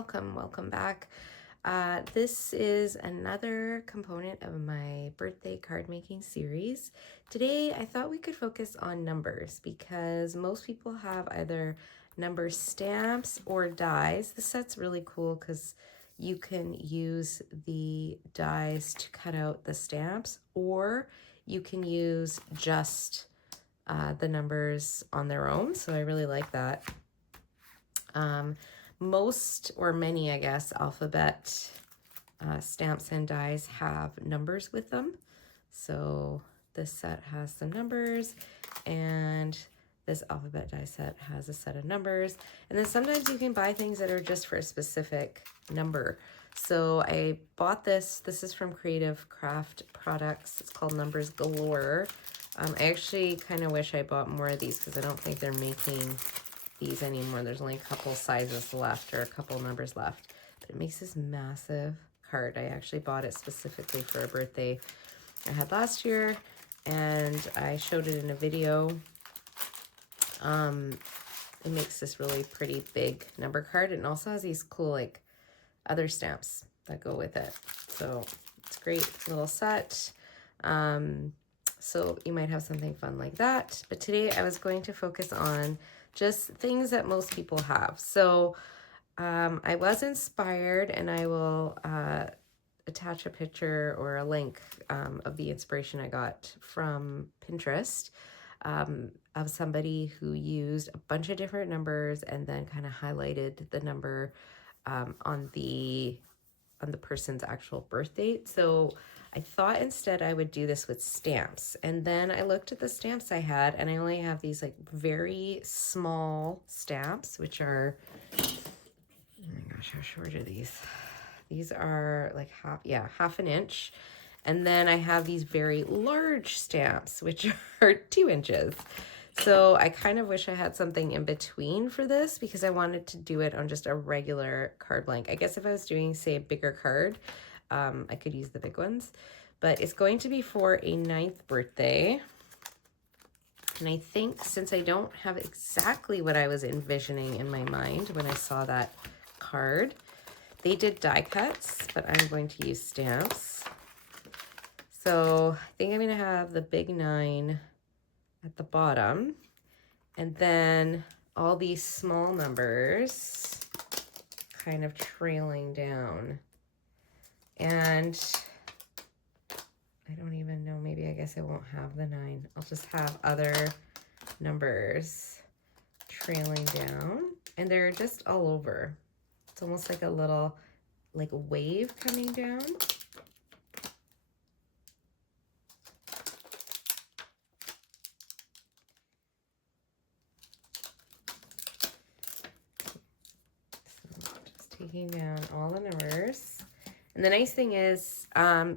welcome back. This is another component of my birthday card making series. Today I thought we could focus on numbers because most people have either number stamps or dies. This set's really cool because you can use the dies to cut out the stamps, or you can use just the numbers on their own. So I really like that. Most or many, I guess, alphabet stamps and dies have numbers with them. So this set has some numbers, and this alphabet die set has a set of numbers. And then sometimes you can buy things that are just for a specific number. So I bought this. This is from Creative Craft Products. It's called Numbers Galore. I actually kind of wish I bought more of these because I don't think they're making these anymore. There's only a couple sizes left, or a couple numbers left, but it makes this massive card. I actually bought it specifically for a birthday I had last year, and I showed it in a video. It makes this really pretty big number card, and also has these cool like other stamps that go with it. So it's a great little set. So you might have something fun like that. But today I was going to focus on just things that most people have. So I was inspired, and I will attach a picture or a link of the inspiration I got from Pinterest, of somebody who used a bunch of different numbers and then kind of highlighted the number on the person's actual birth date. So I thought instead I would do this with stamps. And then I looked at the stamps I had, and I only have these like very small stamps, which are, oh my gosh, how short are these? These are like half an inch. And then I have these very large stamps, which are 2 inches. So I kind of wish I had something in between for this, because I wanted to do it on just a regular card blank. I guess if I was doing, say, a bigger card, I could use the big ones. But it's going to be for a 9th birthday. And I think since I don't have exactly what I was envisioning in my mind when I saw that card, they did die cuts, but I'm going to use stamps. So I think I'm going to have the big 9 at the bottom, and then all these small numbers kind of trailing down. And I don't even know, maybe I guess I won't have the 9. I'll just have other numbers trailing down, and they're just all over. It's almost like a little like wave coming down. Taking down all the numbers. And the nice thing is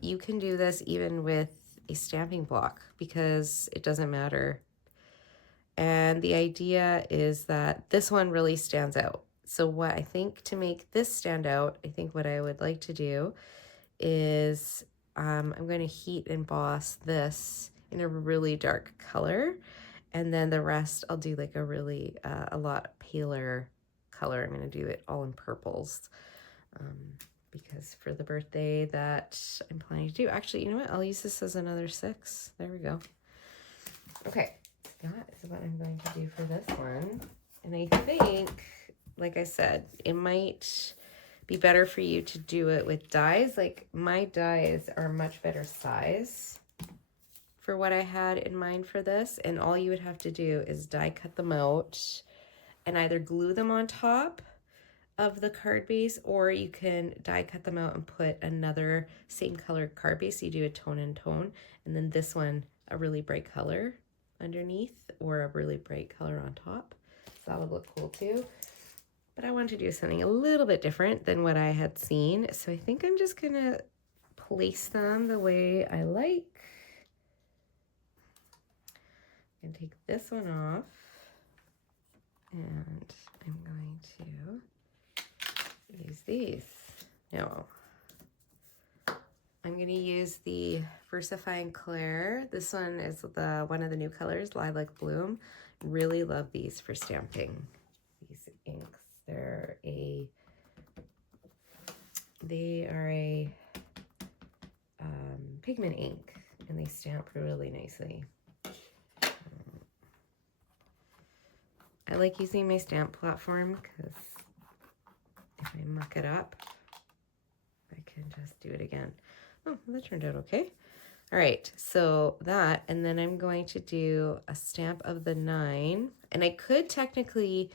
you can do this even with a stamping block, because it doesn't matter. And the idea is that this one really stands out. So what I think to make this stand out, I think what I would like to do is I'm going to heat emboss this in a really dark color, and then the rest I'll do like a really a lot paler color. I'm going to do it all in purples, because for the birthday that I'm planning to do, actually, you know what? I'll use this as another 6. There we go. Okay, that is what I'm going to do for this one. And I think, like I said, it might be better for you to do it with dies. Like, my dies are much better size for what I had in mind for this. And all you would have to do is die cut them out and either glue them on top of the card base, or you can die cut them out and put another same color card base. So you do a tone and tone, and then this one a really bright color underneath, or a really bright color on top. So that would look cool too. But I wanted to do something a little bit different than what I had seen. So I think I'm just gonna place them the way I like. I'm gonna take this one off, and I'm going to use these. No, I'm going to use the Versifying Claire. This one is one of the new colors, Lilac Bloom. Really love these for stamping. These inks, they're a They are a pigment ink, and they stamp really nicely. I like using my stamp platform because if I muck it up, I can just do it again. Oh, that turned out okay. All right, so that, and then I'm going to do a stamp of the 9, and I could technically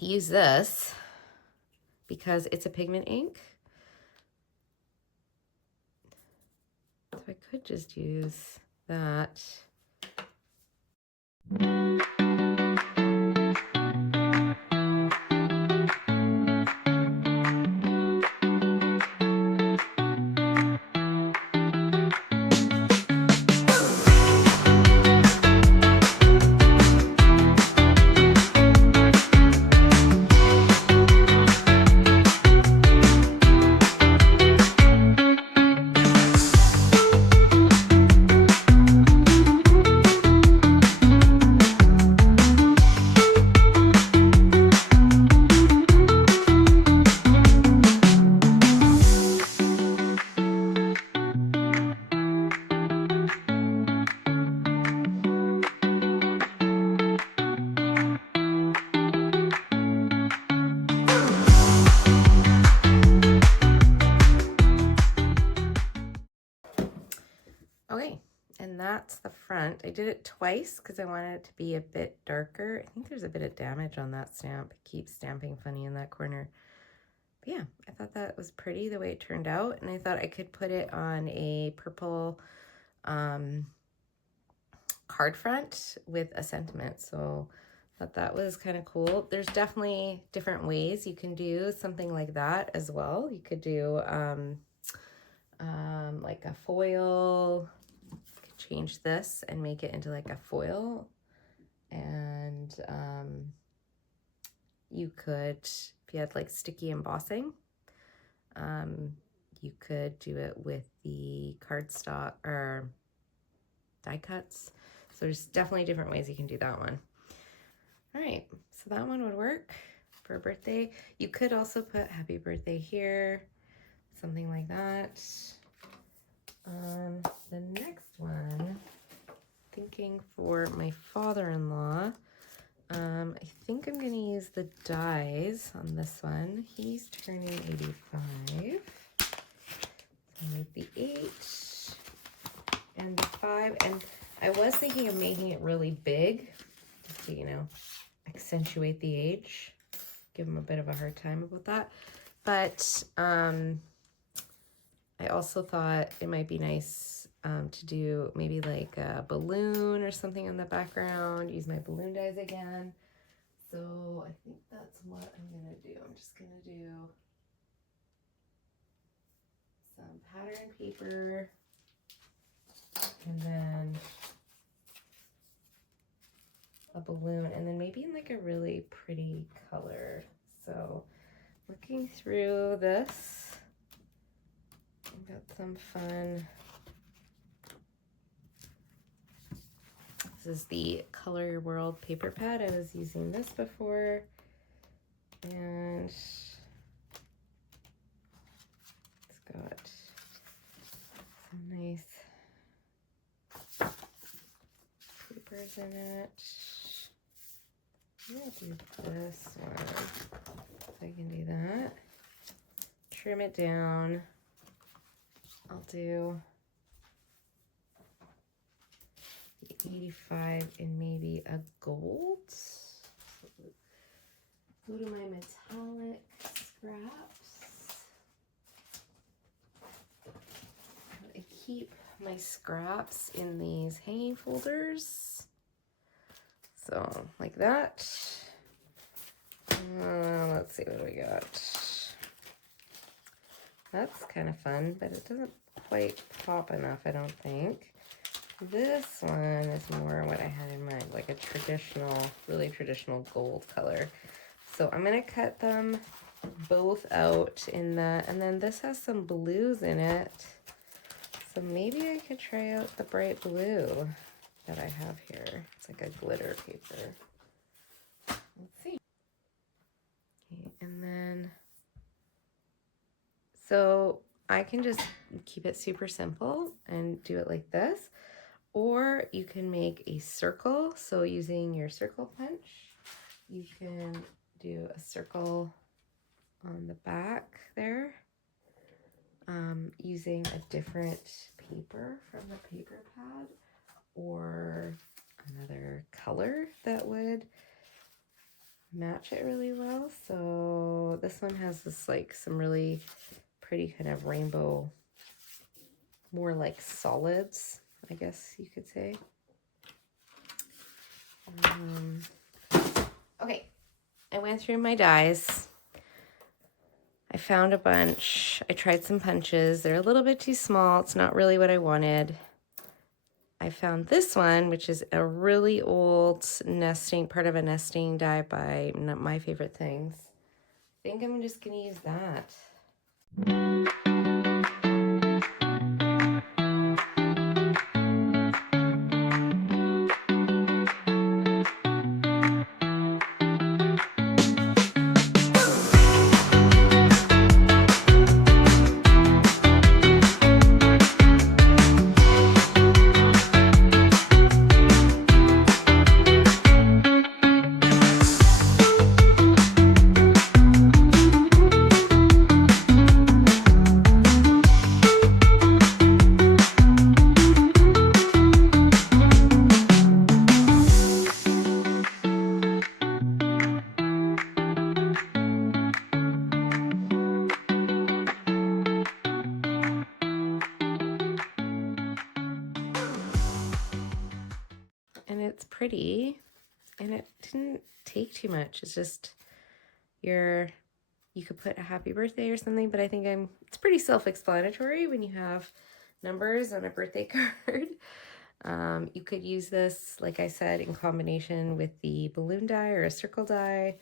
use this because it's a pigment ink. So I could just use that. Okay, and that's the front. I did it twice because I wanted it to be a bit darker. I think there's a bit of damage on that stamp. It keeps stamping funny in that corner. But yeah, I thought that was pretty the way it turned out, and I thought I could put it on a purple card front with a sentiment. So I thought that was kind of cool. There's definitely different ways you can do something like that as well. You could do like a foil. Change this and make it into like a foil, and you could, if you had like sticky embossing, you could do it with the cardstock or die cuts. So there's definitely different ways you can do that one. All right, so that one would work for a birthday. You could also put happy birthday here, something like that. The next one, thinking for my father-in-law, I think I'm going to use the dies on this one. He's turning 85. So I need the 8 and the 5. And I was thinking of making it really big, just to, you know, accentuate the age. Give him a bit of a hard time about that. But I also thought it might be nice to do maybe like a balloon or something in the background. Use my balloon dies again. So I think that's what I'm gonna do. I'm just gonna do some pattern paper and then a balloon, and then maybe in like a really pretty color. So looking through this, I've got some fun. This is the Color World paper pad. I was using this before, and it's got some nice papers in it. I'm gonna do this one, if I can do that. Trim it down. I'll do 85 and maybe a gold. Go to my metallic scraps. I keep my scraps in these hanging folders. So like that. Let's see, what do we got? That's kind of fun, but it doesn't quite pop enough, I don't think. This one is more what I had in mind, like a traditional, really traditional gold color. So I'm going to cut them both out in that, and then this has some blues in it. So maybe I could try out the bright blue that I have here. It's like a glitter paper. Let's see. Okay, and then So I can just keep it super simple and do it like this, or you can make a circle. So using your circle punch, you can do a circle on the back there, using a different paper from the paper pad or another color that would match it really well. So this one has this like some really pretty kind of rainbow, more like solids, I guess you could say. Okay, I went through my dies. I found a bunch. I tried some punches. They're a little bit too small. It's not really what I wanted. I found this one, which is a really old nesting, part of a nesting die by my favorite things. I think I'm just gonna use that. And it's pretty, and it didn't take too much. It's just you could put a happy birthday or something, but I think it's pretty self-explanatory when you have numbers on a birthday card. You could use this, like I said, in combination with the balloon die or a circle die,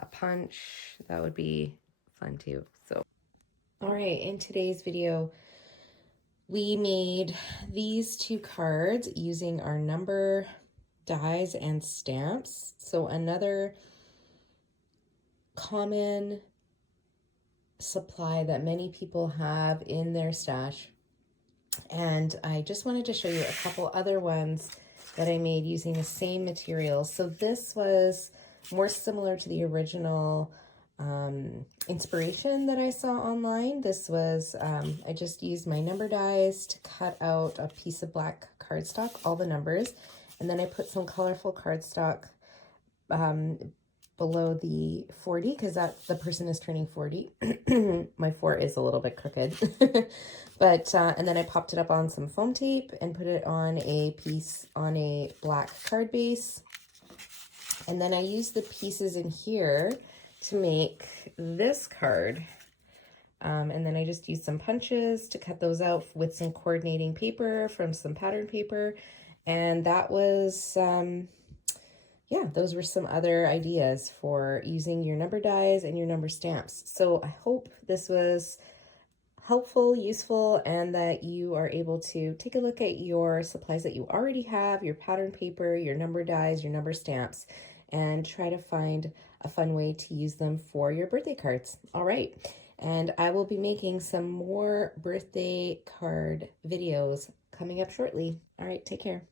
a punch. That would be fun too. So, all right, in today's video, we made these two cards using our number dies and stamps. So another common supply that many people have in their stash. And I just wanted to show you a couple other ones that I made using the same materials. So this was more similar to the original inspiration that I saw online. This was, I just used my number dies to cut out a piece of black cardstock, all the numbers, and then I put some colorful cardstock below the 40 because the person is turning 40. My 4 is a little bit crooked. But, and then I popped it up on some foam tape and put it on a piece on a black card base. And then I used the pieces in here to make this card. And then I just used some punches to cut those out with some coordinating paper from some pattern paper. And that was, yeah, those were some other ideas for using your number dies and your number stamps. So I hope this was helpful, useful, and that you are able to take a look at your supplies that you already have, your pattern paper, your number dies, your number stamps, and try to find a fun way to use them for your birthday cards. All right. And I will be making some more birthday card videos coming up shortly. All right, take care.